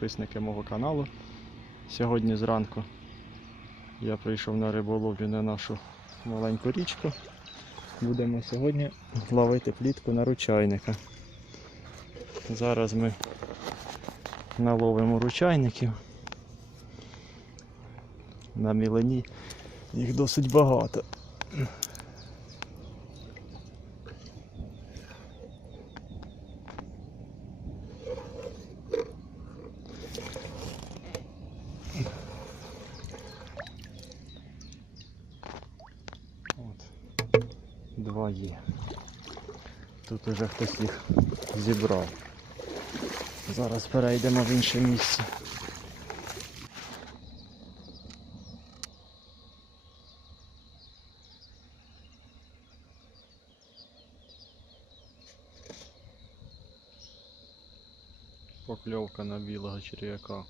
підписники мого каналу. Сьогодні зранку я прийшов на риболовлю на нашу маленьку річку. Будемо сьогодні ловити плітку на ручайника. Зараз ми наловимо ручайників. На мілені їх досить багато. Два є. Тут уже хтось їх зібрав. Зараз перейдемо в інше місце. Покльовка на білого черв'яка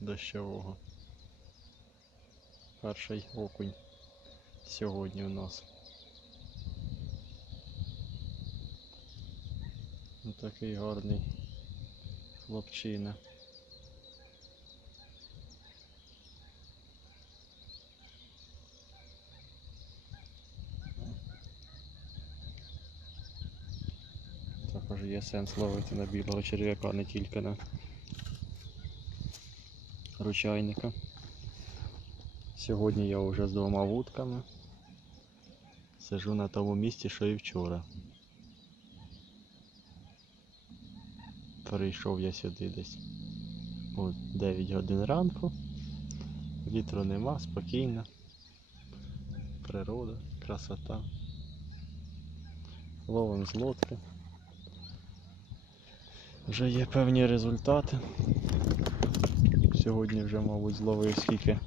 дощового. Перший окунь сьогодні у нас. Такий гарний хлопчина. Також є сенс ловити на білого черв'яка, не тільки на ручайника. Сьогодні я вже з двома вудками. Сижу на тому місці, що і вчора. Прийшов я сюди десь о 9 годин ранку. Вітру нема, спокійно. Природа, красота. Ловим з лодки. Вже є певні результати. Сьогодні вже, мабуть, зловив скільки,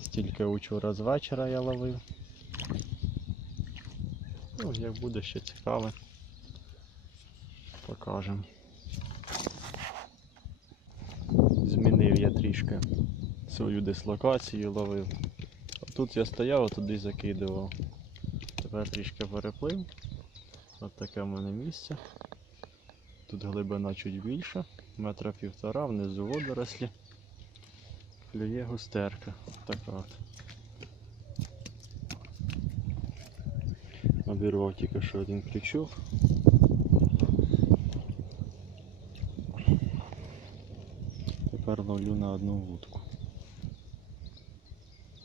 стільки учора з вечора я ловив. Ну, як буде ще цікаве, покажемо. Змінив я трішки свою дислокацію ловив. Тут я стояв, туди закидував. Тепер трішки переплив. От таке в мене місце. Тут глибина чуть більша, метра півтора, внизу водорослі. Клює густерка. Така от. Обірвав тільки що один крючок. Тепер ловлю на одну вудку.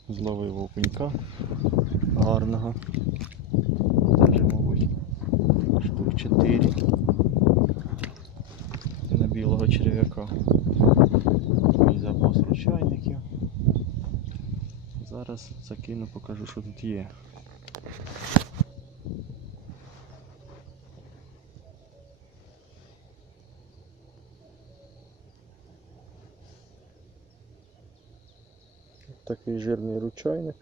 Зловив окунька гарного. Даже, мабуть, штук 4 на білого черв'яка. Мій запас ручайників. Зараз закину, покажу, що тут є. Такий жирний ручайник.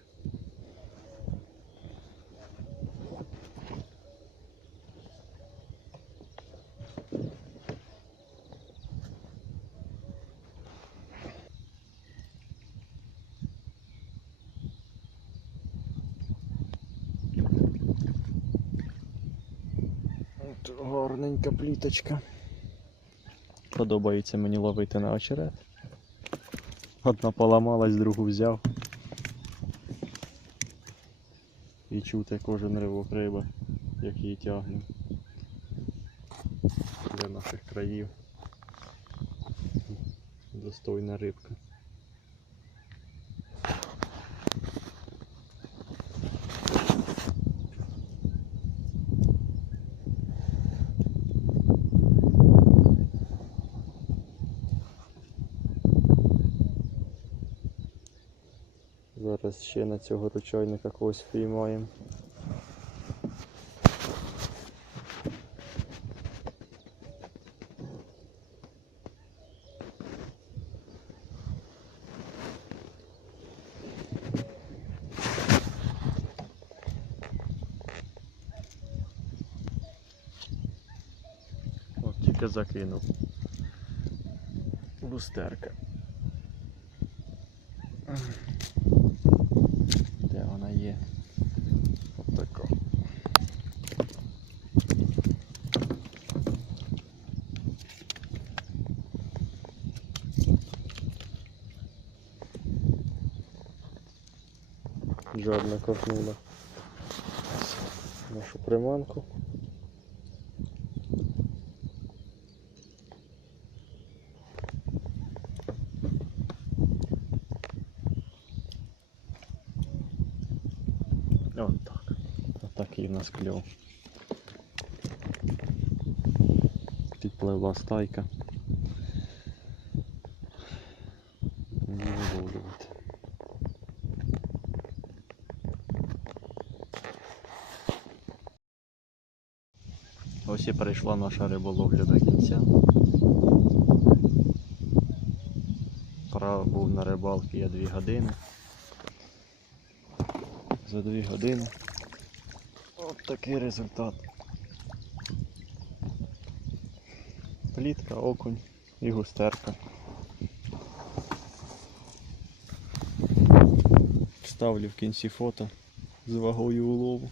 От гарненька пліточка. Подобається мені ловити на очерет. Одна поламалась, другу взяв. І чути кожен ривок риби, як її тягне. Для наших країв. Достойна рибка. Зараз ще на цього ручайника когось впіймаємо. От тільки закинув. Лустерка. Де вона є? От така. Жодна ковтнула нашу приманку. От так. Отакий в нас кльов. Підпливла стайка. Не виловлювати. Ось і перейшла наша риболовля до кінця. Пора був на рибалці я 2 години. За 2 години. От такий результат. Плітка, окунь і густерка. Вставлю в кінці фото з вагою улову.